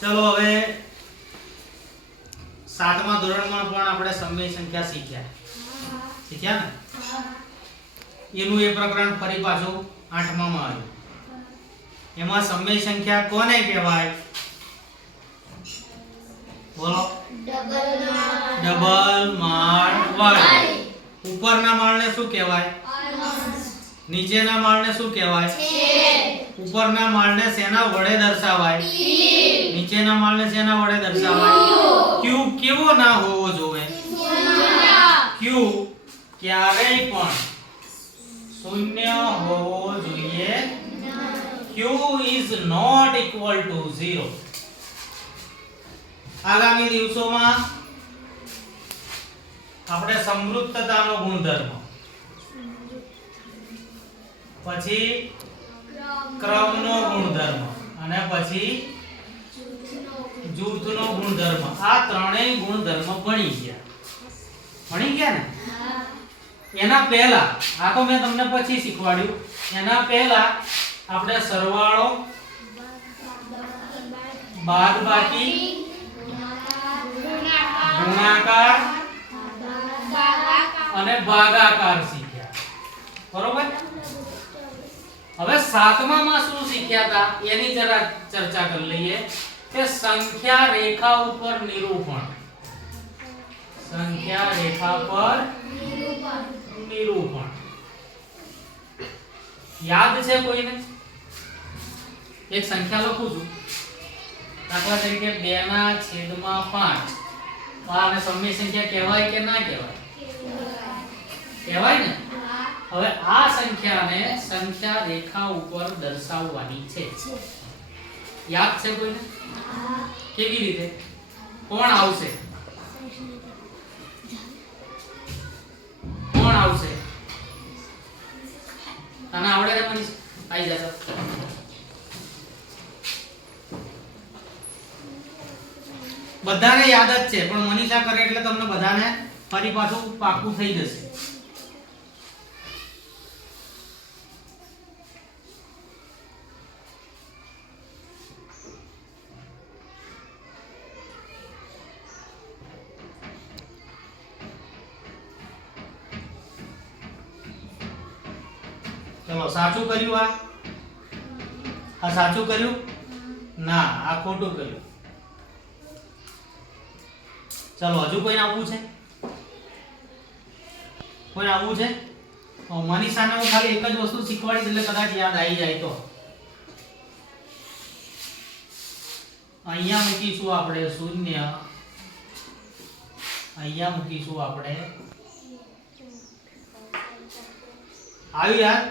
ચલો હવે સાતમા ધોરણમાં પણ આપણે સમય સંખ્યા શીખ્યા. શીખ્યા ને? એનું એ પ્રકરણ ફરી પાછું આઠમામાં આવ્યું. એમાં સમય સંખ્યા કોને કહેવાય? બોલો. ડબલ માળ વાળી. ઉપરના માળને શું કહેવાય? નીચેના માળને શું કહેવાય? ઉપરના માળને શેના વડે દર્શાવાય? નીચેના માળને શેના વડે દર્શાવાય? ક્યુ કેવો ના હોવો જોઈએ? ક્યુ ક્યારેય પણ શૂન્ય હોવો જોઈએ. Q is not equal to 0 આગામી દિવસોમાં આપણે સમૃદ્ધતાનો ગુણધર્મ. પછી ક્રમનો ગુણધર્મ. અને પછી જૂથનો ગુણધર્મ. આ ત્રણેય ગુણધર્મ ભણી ગયા. ભણી ગયા ને? એના પહેલા, આ તો મેં તમને પછી શીખવાડ્યું, એના પહેલા આપણે સરવાળો, બાદબાકી, ગુણાકાર અને ભાગાકાર શીખ્યા. બરોબર? હવે સાતમા માં શું શીખ્યા હતા? એની જરા ચર્ચા કરી લઈએ. કે સંખ્યા રેખા ઉપર નિરૂપણ. સંખ્યા રેખા પર નિરૂપણ. યાદ છે કોઈને? એક સંખ્યા લખું છું. દાખલા તરીકે 2 ના છેદમાં 5 આ અને સમય સંખ્યા કહેવાય કે ના કહેવાય. કહેવાય ને? હવે આ સંખ્યાને સંખ્યા રેખા ઉપર દર્શાવવાની છે. યાદ છે કોઈને? કેવી રીતે? કોણ આવશે? કોણ આવશે? તને આવડે રે મનીષ? આવી જજો બધાને યાદ જ છે, પણ મનીષા કરે એટલે તમને બધાને ફરી પાછું પાકું થઈ જશે. કર્યું આ? આ સાચું કર્યું? ના આ ખોટું કર્યું. ચલો હજુ કોઈને આવવું છે? કોઈ આવવું છે? મનીષાને હું ખાલી એક જ વસ્તુ શીખવાડીશ એટલે કદાચ યાદ આવી જાય તો. અહીંયા મૂકીશું આપણે શૂન્ય. અહીંયા મૂકીશું આપણે. આવ્યું યાદ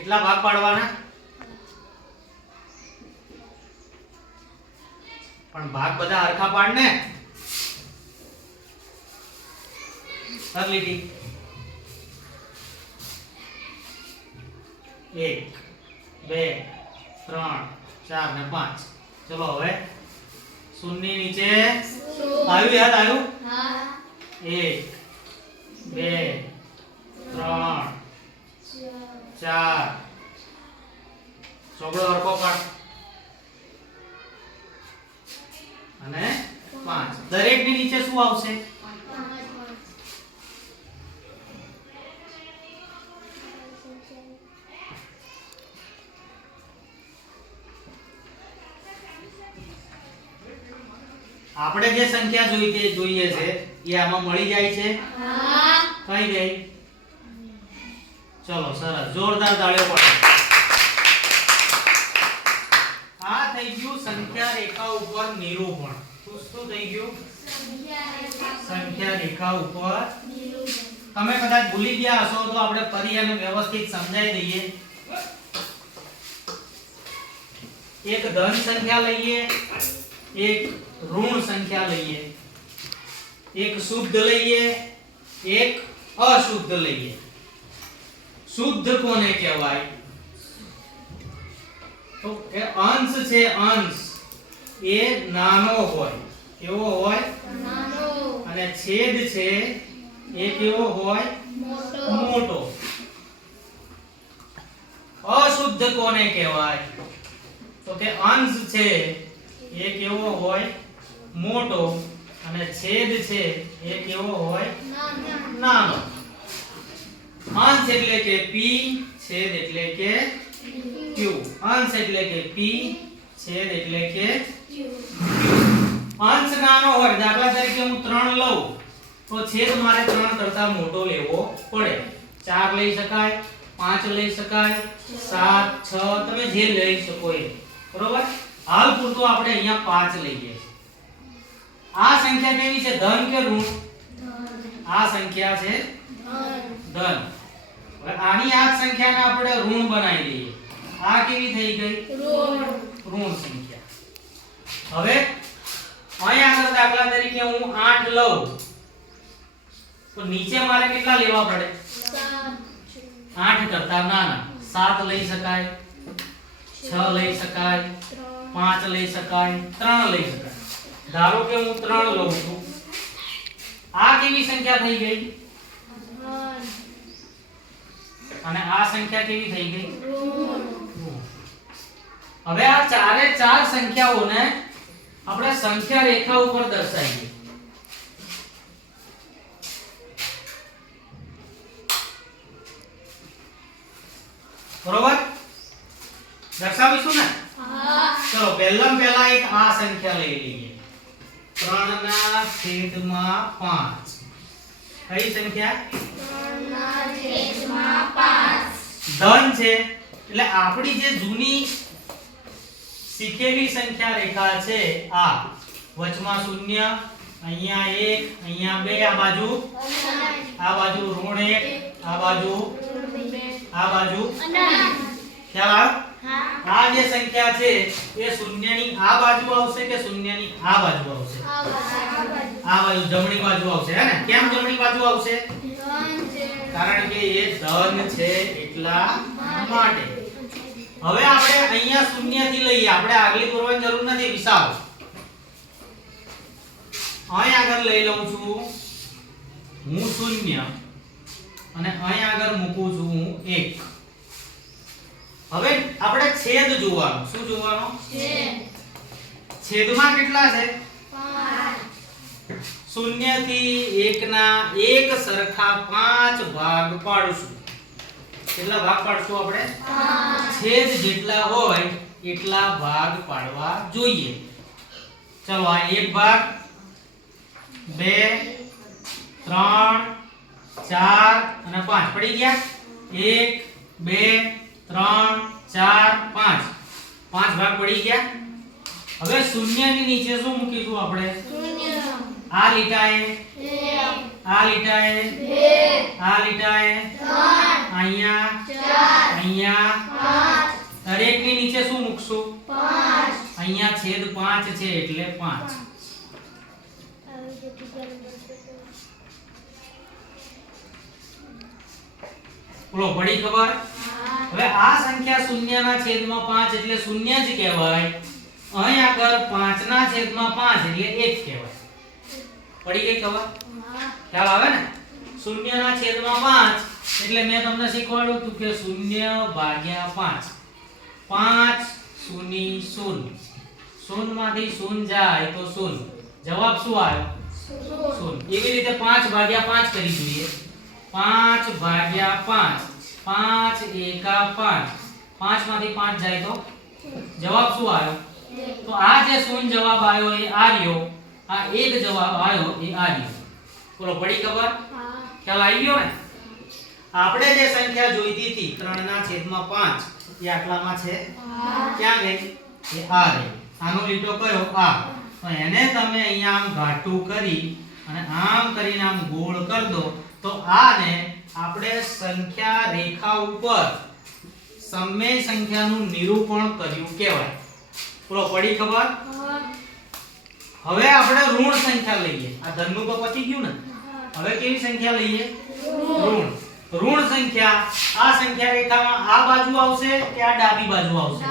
કેટલા ભાગ પાડવાના? પણ ભાગ બધા હરખા પાડ ને લીધી એક બે ત્રણ ચાર ને પાંચ. ચલો હવે શૂન્ય નીચે આવ્યું યાદ આવ્યું? એક બે ત્રણ ચાર. ચોગડો હરકો પાડ અને પાંચ. દરેકની નીચે શું આવશે? આપણે જે સંખ્યા જોઈએ જોઈએ છે એ આમાં મળી જાય છે? કઈ ગઈ ચલો, સરસ. જોરદાર તાળીઓ પાડો. આ થઈ ગયું સંખ્યા રેખા ઉપર નિરૂપણ. શું થઈ ગયું? સંખ્યા રેખા ઉપર તમે કદાચ ભૂલી ગયા હશો તો આપણે ફરી એને વ્યવસ્થિત સમજાવી દઈએ. એક ધન સંખ્યા લઈએ, એક ઋણ સંખ્યા લઈએ, એક શુદ્ધ લઈએ, એક અશુદ્ધ લઈએ. શુદ્ધ કોને કહેવાય તો એ અંશ છે અંશ એ નાનો હોય કેવો હોય અને છેદ છે એ કેવો હોય મોટો અશુદ્ધ કોને કહેવાય તો કે અંશ છે એ કેવો હોય મોટો અને છેદ છે એ કેવો હોય નાનો અંશ એટલે કે p છેદ એટલે કે q. અંશ એટલે કે p છેદ એટલે કે અંશ નાનો હોય દાખલા તરીકે હું 3 લઉં તો છેદ મારે 3 કરતા મોટો લેવો પડે. 4 લઈ શકાય 5 લઈ શકાય 7 6 તમે જે લઈ શકો એ બરોબર? હાલ પૂરતો આપણે અહીંયા 5 લઈએ. આ સંખ્યા કેવી છે? ધન કે ઋણ? આ સંખ્યા છે ધન હવે આની આ સંખ્યાને આપણે ઋણ બનાવી દઈએ. આ કેવી થઈ ગઈ? ઋણ. સંખ્યા. હવે અહીં આગળ દાખલા તરીકે હું 8 લઉં. તો નીચે મારે કેટલા લેવા પડે? 8 કરતા નાના. 7 લઈ શકાય. 6 લઈ શકાય. 5 લઈ શકાય. 3 લઈ શકાય. ધારો કે હું 3 લઉં છું. આ કેવી સંખ્યા થઈ ગઈ? અને આ સંખ્યા કેવી થઈ ગઈ? હવે આ ચારે ચાર સંખ્યાઓને આપણે સંખ્યા રેખા ઉપર દર્શાવીએ. બરોબર? દર્શાવીશું ને? ચલો પહેલા પહેલા એક આ સંખ્યા લઈ લઈએ. ત્રણ ના છેદમાં 5 કઈ સંખ્યા? ધન છે. એટલે આપણી જે જૂની શીખેલી સંખ્યા રેખા છે આ વચમાં શૂન્ય અહીંયા એક અહીંયા બે આ બાજુ? આ બાજુ ઋણ એક આ બાજુ? આ બાજુ? ખ્યાલ આવ્યો આ જે સંખ્યા છે એ શૂન્યની આ બાજુ આવશે કે શૂન્યની આ બાજુ આવશે? આ બાજુ. જમણી બાજુ આવશે હે ને? કેમ જમણી બાજુ આવશે? કારણ કે એ ધન છે એટલા માટે. હવે આપણે અહીંયા શૂન્યથી લઈએ. આપણે આગલી દોરવાની જરૂર નથી વિસાવ અહીં આગળ લઈ લઉં છું. હું શૂન્ય. અને અહીં આગળ મૂકું છું હું એક. હવે આપણે છેદ જોવાનો. શું જોવાનો? છેદમાં કેટલા છે? શૂન્યથી એક ના એક સરખા પાંચ ભાગ પાડશું. કેટલા ભાગ પાડશું આપણે? છેદ જેટલા હોય એટલા ભાગ પાડવા જોઈએ. ચલો આ એક ભાગ. બે ત્રણ ચાર અને પાંચ. પડી ગયા? એક બે ત્રણ ચાર પાંચ. પાંચ ભાગ પડી ગયા. હવે શૂન્યની નીચે શું મૂકીશું આપણે? આ લીટાએ. આ લીટાએ. આ લીટાએ. અહીંયા. અહીંયા. દરેકની નીચે શું મૂકશું? અહીંયા છેદ પાંચ છે એટલે પાંચ. બોલો પડી ખબર? હવે આ સંખ્યા શૂન્યના છેદમાં પાંચ એટલે શૂન્ય જ કહેવાય. અહીં આગળ પાંચના છેદમાં પાંચ એટલે એક કહેવાય. પડી ગઈ ખબર? ખ્યાલ આવે ને? શૂન્યના છેદમાં પાંચ એટલે મેં તમને શીખવાડ્યું હતું કે શૂન્ય ભાગ્યા પાંચ. પાંચ શૂન્ય શૂન્ય. શૂન્યમાંથી શૂન્ય જાય તો શૂન્ય જવાબ શું આવ્યો? શૂન્ય એવી રીતે પાંચ ભાગ્યા પાંચ કરી જોઈએ. પાંચ ભાગ્યા પાંચ. પાંચ એકા પાંચ. પાંચમાંથી પાંચ જાય તો? જવાબ શું આવ્યો? તો આ જે શૂન્ય જવાબ આવ્યો એ આર્યો. આ એક જવાબ આવ્યો એ આર્યો. બોલો, પડી ખબર? ખ્યાલ આવી ગયો ને? આપણે જે સંખ્યા જોઈતી હતી 3 ના છેદમાં 5 એ આટલામાં છે? ક્યાં ગઈ? એ આ રહી આનો લીટો કયો? આ તો એને તમે અહીંયા આમ ઘાટું કરી અને આમ કરીને આમ ગોળ કરી દો, તો આને આપણે સંખ્યા રેખા ઉપર સમય સંખ્યાનું નિરૂપણ કર્યું કહેવાય. બોલો, પડી ખબર? હવે આપણે ઋણ સંખ્યા લઈએ. આ ધનનું તો પતી ગયું ને? હવે કેવી સંખ્યા લઈએ? ઋણ. ઋણ સંખ્યા આ સંખ્યા રેખામાં આ બાજુ આવશે કે આ ડાબી બાજુ આવશે?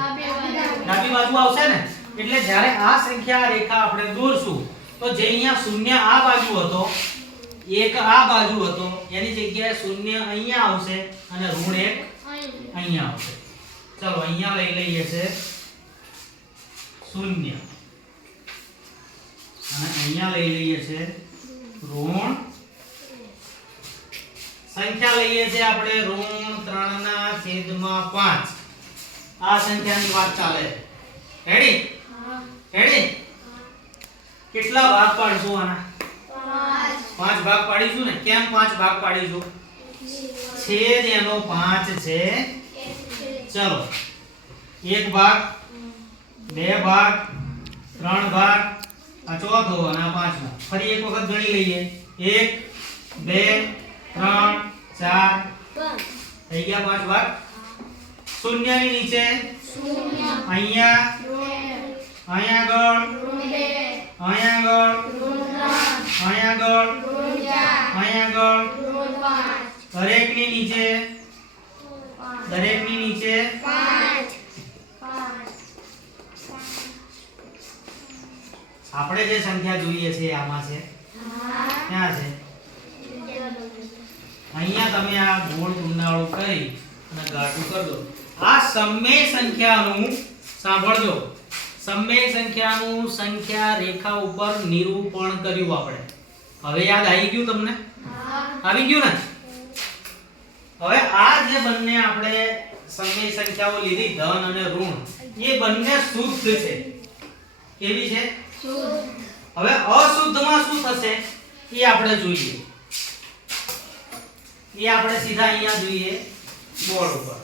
ડાબી બાજુ આવશે ને? એટલે જ્યારે આ સંખ્યા રેખા આપણે દોરશું, તો જે અહીંયા શૂન્ય આ બાજુ હતો એક આ બાજુ હતો એની જગ્યાએ શૂન્ય અહીંયા આવશે અને ઋણ એક અહીંયા આવશે. ચલો અહીંયા લઈ લઈએ છે. શૂન્ય. અને અહીંયા લઈ લઈએ છે ઋણ. સંખ્યા લઈએ છે આપણે ઋણ ત્રણ ના છેદમાં પાંચ. આ સંખ્યાની વાત ચાલે. રેડી રેડી કેટલા ભાગ પાડશું આના? પાંચ ભાગ પાડીશું ને? કેમ પાંચ ભાગ પાડીશું? છેદ એનો પાંચ છે. ચલો. એક ભાગ બે ભાગ ત્રણ ભાગ આ ચોથો અને આ પાંચમો. ફરી એક વખત ગણી લઈએ. એક બે ત્રણ ચાર. થઈ ગયા પાંચ ભાગ? શૂન્યની નીચે? અહીંયા? અહીંયા આગળ? અહીંયા આગળ. અહીંયા આગળ. અહીંયા નીચે. દરેકની નીચે. આપણે જે સંખ્યા જોઈએ છે, આમાં છે? ક્યાં છે? અહીંયા તમે આ ગોળ ઉંડાળો કરી અને ગાટું કરી દો. આ સમય સંખ્યાનું સાંભળજો. સમય સંખ્યાનું સંખ્યા રેખા ઉપર નિરૂપણ કર્યું આપણે. હવે યાદ આવી ગયું તમને? આવી ગયું ને? હવે આ જે બંને આપણે સમય સંખ્યાઓ લીધી ધન અને ઋણ એ બંને શુદ્ધ છે. કેવી છે? હવે અશુદ્ધમાં શું થશે? એ આપણે જોઈએ. એ આપણે સીધા અહીંયા જોઈએ બોર્ડ ઉપર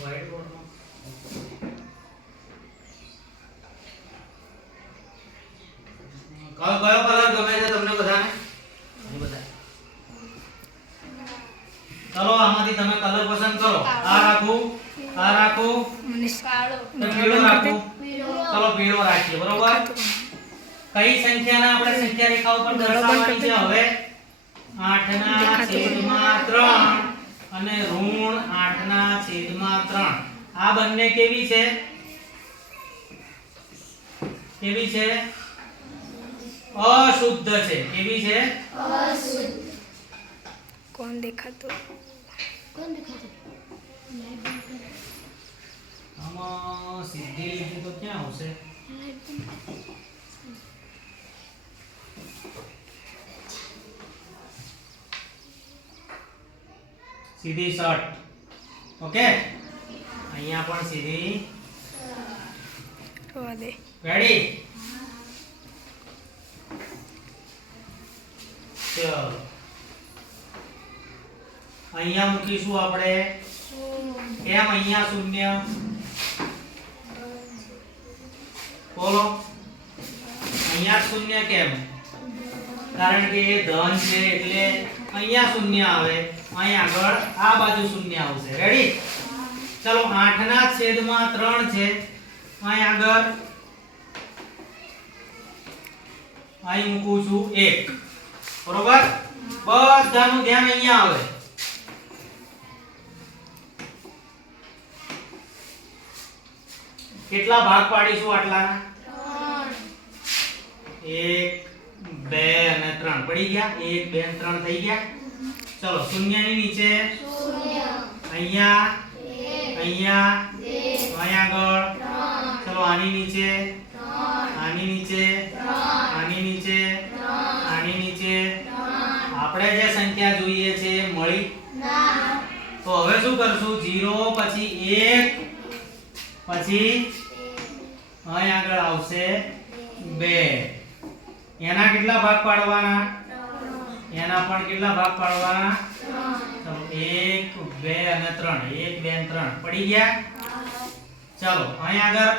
વ્હાઈટ બોર્ડમાં કયો કયો કલર ગમે છે તમને બધાને નહીં બધાને. ચલો આમાંથી તમે કલર પસંદ કરો આ રાખું આ રાખું તો પીળો રાખું ચલો પીળો રાખીએ બરોબર કઈ સંખ્યાના આપણે સંખ્યા ઉપર દર્શાવવાની છે હવે. 8 ના છેદમાં 3 અને ઋણ 8 ના છેદમાં 3 આ બંને કેવી છે? કેવી છે? અશુદ્ધ છે. કેવી છે? કોણ દેખાતો? આમાં સિદ્ધિ લીધી તો ક્યાં આવશે? સીધી શર્ટ ઓકે? અહીંયા પણ સીધી. રેડી ચલો. અહીંયા મૂકીશું આપણે. કેમ અહીંયા શૂન્ય? બોલો. અહીંયા શૂન્ય કેમ? કારણ કે એ ધન છે એટલે અહીંયા શૂન્ય આવે અહીંયા આગળ આ બાજુ શૂન્ય આવશે. રેડી ચલો 8 ના છેદમાં 3 છે. અહીંયા આગળ અહીં મૂકું છું 1 બરોબર? બધાનું ધ્યાન અહીંયા આવે. કેટલા ભાગ પાડીશું આટલાના એક ત્રણ પડી ગયા. એક, બે ત્રણ થઈ ગયા. ચલો, શૂન્યની નીચે. અહીંયા. અહીંયા. અહીંયા આગળ. ચલો, આની નીચે. આની નીચે. આની નીચે. આની નીચે. આપણે જે સંખ્યા જોઈએ છે, મળી. તો હવે શું કરશું? 0 પછી 1 પછી અહીં આગળ આવશે 2 એના કેટલા ભાગ પાડવાના? એના પણ કેટલા ભાગ પાડવાના? ચલો 1 2 અને 3 1 2 ત્રણ. 3 પડી ગયા? ચલો અહીં આગળ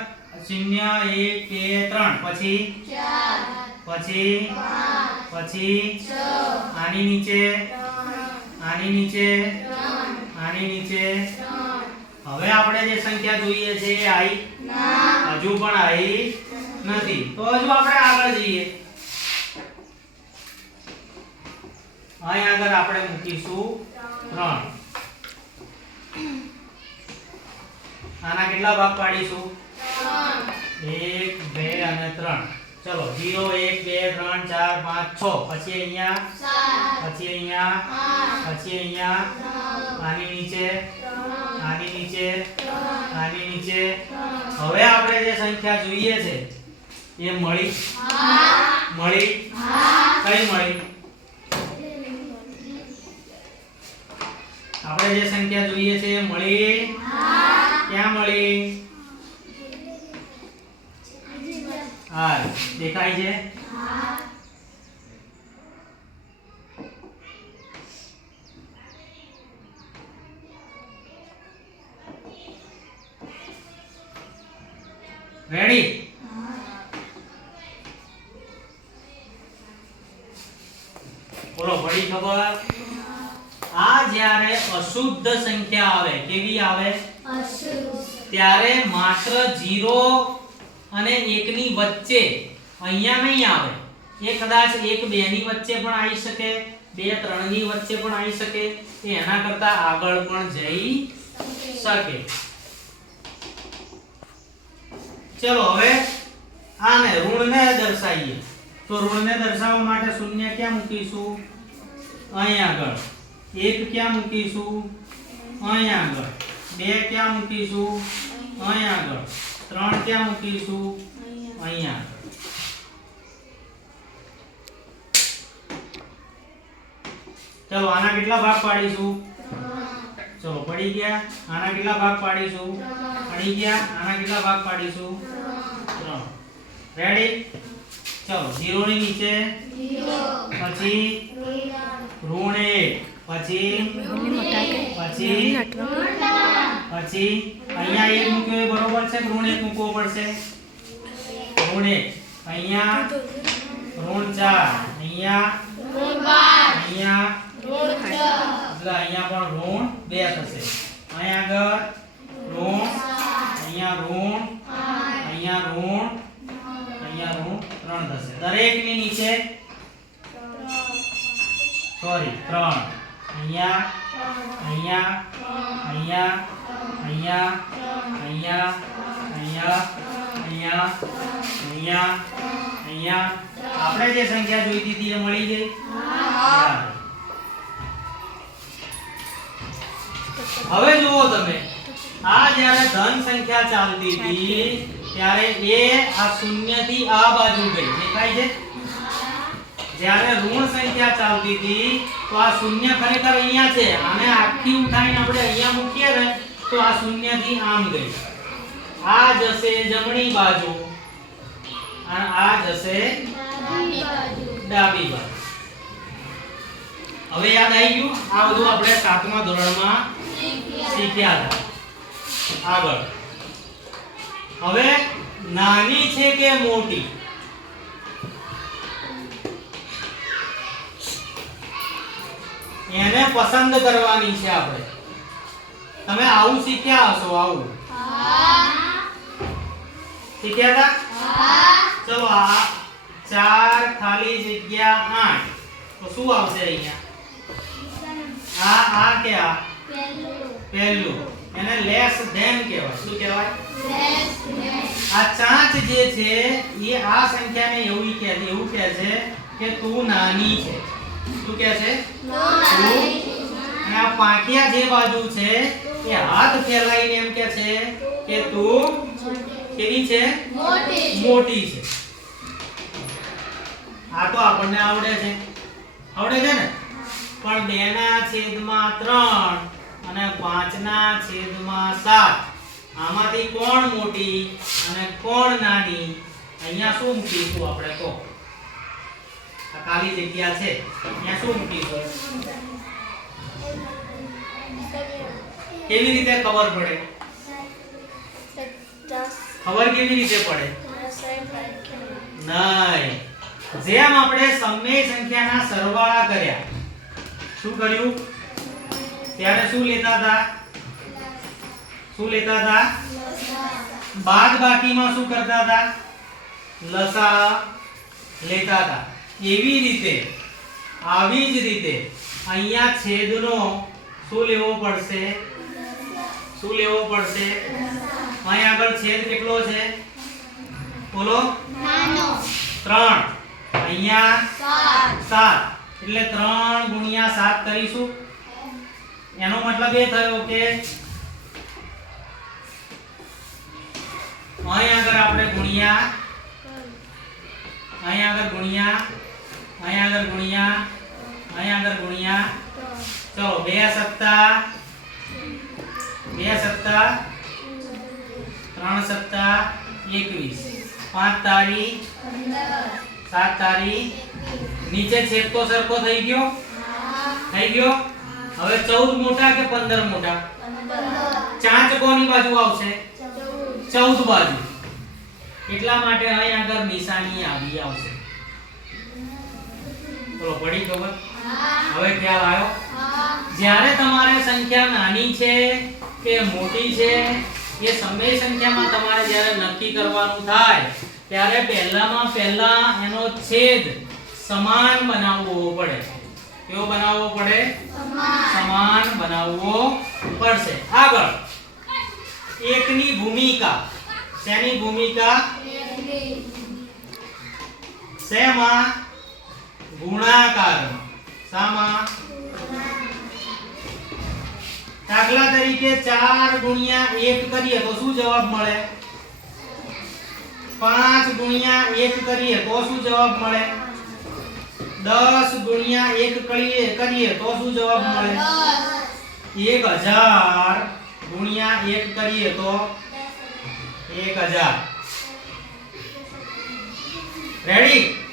શૂન્ય, એક, બે, ત્રણ. પછી? પછી? પછી? આની નીચે? આની નીચે? આની નીચે? હવે આપણે જે સંખ્યા જોઈએ છે એ આઈ? હજુ પણ આઈ નથી. તો હજુ આપણે આગળ જઈએ. અહીં આગળ આપણે મૂકીશું ત્રણ. આના કેટલા ભાગ પાડીશું? એક બે અને ત્રણ. ચલો જીરો એક બે ત્રણ ચાર પાંચ છ. પછી અહીંયા? પછી અહીંયા? પછી અહીંયા? આની નીચે? આની નીચે? આની નીચે? હવે આપણે જે સંખ્યા જોઈએ છે એ મળી? મળી? કઈ મળી? આપણે જે સંખ્યા જોઈએ છે મળી? ક્યાં મળી? હા દેખાય છે? રેડી બોલો પડી ખબર આ જ્યારે અશુદ્ધ સંખ્યા આવે. કેવી આવે? ત્યારે માત્ર 0 અને 1 ની વચ્ચે અહીંયા નહીં આવે. એ કદાચ 1 2 ની વચ્ચે પણ આવી શકે 2 3 ની વચ્ચે પણ આવી શકે. એ એના કરતા આગળ પણ જઈ શકે. ચલો હવે આને ઋણને દર્શાવીએ. તો ઋણને દર્શાવવા માટે શૂન્ય ક્યાં મૂકીશું? અહીં આગળ. એક ક્યાં મૂકીશું? અહીં આગળ. બે ક્યાં મૂકીશું? અહીં આગળ. ત્રણ ક્યાં મૂકીશું? અહીં આગળ. ચલો આના કેટલા ભાગ પાડીશું? ચલો પડી ગયા. આના કેટલા ભાગ પાડીશું? પડી ગયા. આના કેટલા ભાગ પાડીશું? ત્રણ. રેડી ચલો 0 ની નીચે પછી ઋણ એક. પછી પછી પછી અહીંયા એક મૂક્યો એ બરોબર છે? ઋણ એક મૂકવો પડશે. ઋણ એક. અહીંયા ઋણ ચાર. અહીંયા અહીંયા એટલે અહીંયા પણ ઋણ બે થશે. અહીંયા આગળ ઋણ અહીંયા ઋણ અહીંયા ઋણ અહીંયા ઋણ ત્રણ થશે. દરેકની નીચે સોરી ત્રણ. અહીંયા અહીંયા અહીંયા અહીંયા અહીંયા આપણે જે સંખ્યા જોઈતી હતી એ મળી ગઈ? હવે જુઓ તમે, આ જ્યારે ધન સંખ્યા ચાલતી હતી, ત્યારે એ આ શૂન્યથી આ બાજુ ગઈ. દેખાય છે? જ્યારે ઋણ સંખ્યા ચાલતી હતી, તો આ શૂન્ય ખરેખર અહીંયા છે. આને આખી ઉઠાઈને આપણે અહીંયા મૂકીએ ને, તો આ શૂન્યથી આમ ગઈ. આ જશે જમણી બાજુ. અને આ જશે ડાબી બાજુ. હવે યાદ આવી ગયું? આ બધું આપણે સાતમા ધોરણમાં શીખ્યા હતા. આગળ. હવે નાની છે કે મોટી? એને પસંદ કરવાની છે આપણે. તમે આવું શીખ્યા હશો, આવું. શીખ્યા હતા? ચલો, આ ચાર ખાલી જગ્યા આઠ. તો શું આવશે અહીંયા? આ આ કે આ? પહેલું. એને લેસ ધેન કહેવાય. શું કહેવાય? આ ચાંચ જે છે, એ આ સંખ્યાને એવું કહે એવું કહે છે કે તું નાની છે. શું કહે છે? અને આ પાંખિયા જે બાજુ છે એ હાથ ફેલાઈને એમ કહે છે કે તું કેવી છે? મોટી. છે. આ તો આપણને આવડે છે. આવડે છે ને? પણ બે ના છેદમાં ત્રણ અને પાંચ ના છેદમાં સાત. આમાંથી કોણ મોટી અને કોણ નાની? અહીંયા શું મૂકીશું આપણે? કહો આ જગ્યા છે. ત્યાં શું મૂકીશું કેવી રીતે ખબર પડે? ખબર કેવી રીતે પડે? નહીં. જેમ આપણે સમય સંખ્યાના સરવાળા કર્યા, શું કર્યું? ત્યારે શું લેતા હતા? શું લેતા હતા? બાદ બાકીમાં શું કરતા હતા? લસા લેતા હતા. એવી રીતે આવી જ રીતે અહીંયા છેદનો શું લેવો પડશે? શું લેવો પડશે? અહીં આગળ છેદ કેટલો છે? બોલો. ત્રણ. અહીંયા સાત. એટલે ત્રણ ગુણ્યા સાત કરીશું. એનો મતલબ એ થયો કે અહીં આગળ આપણે ગુણ્યા અહીં આગળ ગુણ્યા અહીં આગળ ગુણ્યા, અહીંયા આગળ ગુણ્યા. ચલો, બે સત્તા બે સત્તા, ત્રણ સત્તા, એકવીસ. પાંચ તારી, સાત તારી. નીચે છેદ તો સરખો થઈ ગયો? થઈ ગયો? હવે ચૌદ મોટા કે પંદર મોટા? ચાંચ કોની બાજુ આવશે? ચૌદ બાજુ. એટલા માટે અહીં આગળ નિશાની આવી આવશે. બોલો પડી ખબર હવે ખ્યાલ આવ્યો? જ્યારે તમારે સંખ્યા નાની છે કે મોટી છે, એ સમય સંખ્યામાં તમારે જ્યારે નક્કી કરવાનું થાય, ત્યારે પહેલામાં પહેલા એનો છેદ સમાન બનાવવો પડે. કેવો બનાવવો પડે? સમાન બનાવવો પડશે. આગળ. એકની ભૂમિકા. શેની ભૂમિકા? શેમાં? ગુણાકારમાં શામાં? દાખલા તરીકે 4 ગુણ્યા 1 કરીએ તો શું જવાબ મળે? 5 ગુણ્યા 1 કરીએ તો શું જવાબ મળે? 10 ગુણ્યા 1 કરીએ કરીએ તો શું જવાબ મળે? 1000 ગુણ્યા 1 કરીએ તો 1000 રેડી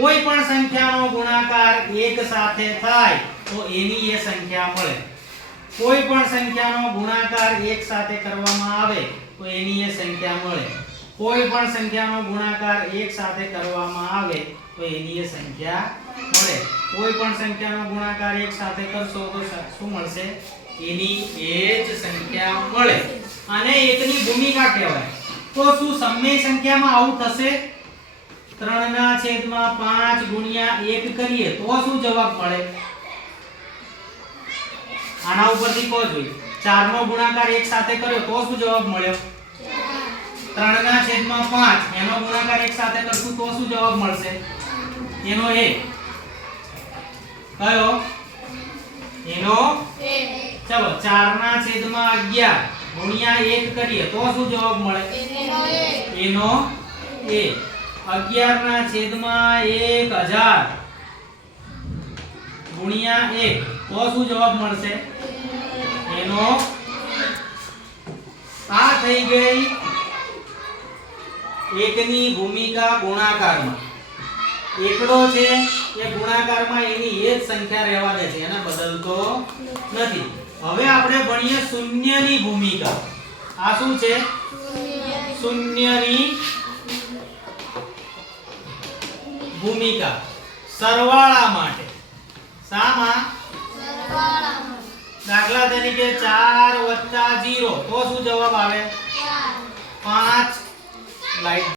કોઈ પણ સંખ્યાનો ગુણાકાર એક સાથે થાય, તો એની એ સંખ્યા મળે. કોઈ પણ સંખ્યાનો ગુણાકાર એક સાથે કરવામાં આવે, તો એની એ સંખ્યા મળે. કોઈ પણ સંખ્યાનો ગુણાકાર એક સાથે કરવામાં આવે, તો એની એ સંખ્યા મળે. કોઈ પણ સંખ્યાનો ગુણાકાર એક સાથે કરશો, તો શું મળશે? એની એ જ સંખ્યા મળે. અને એકની ભૂમિકા કહેવાય. તો શું સમય સંખ્યામાં આવું થશે? ત્રણના છેદમાં પાંચ ગુણ્યા એક કરીએ તો શું જવાબ મળે? આના ઉપરથી કહો જોઈએ. ચાર નો ગુણાકાર એક સાથે કર્યો તો શું જવાબ મળ્યો? ત્રણના છેદમાં પાંચ, એનો ગુણાકાર એક સાથે કરશું તો શું જવાબ મળશે? એનો એ. કયો? એનો ચલો, ચારના છેદમાં અગિયાર ગુણ્યા એક કરીએ તો શું જવાબ મળે? એનો એક અગિયારના છેદમાં એક હજાર. ગુણ્યા એક. તો શું જવાબ મળશે? એનો આ થઈ ગઈ એકની ભૂમિકા ગુણાકારમાં. એકડો છે, એ ગુણાકારમાં એની એ જ સંખ્યા રહેવા દે છે, એને બદલતો નથી. હવે આપણે ભણીએ શૂન્યની ભૂમિકા. આ શું છે? શૂન્યની ભૂમિકા સરવાળા માટે. શામાં? દાખલા તરીકે 4 0 તો શું જવાબ આવે? પાંચ. લાઈટ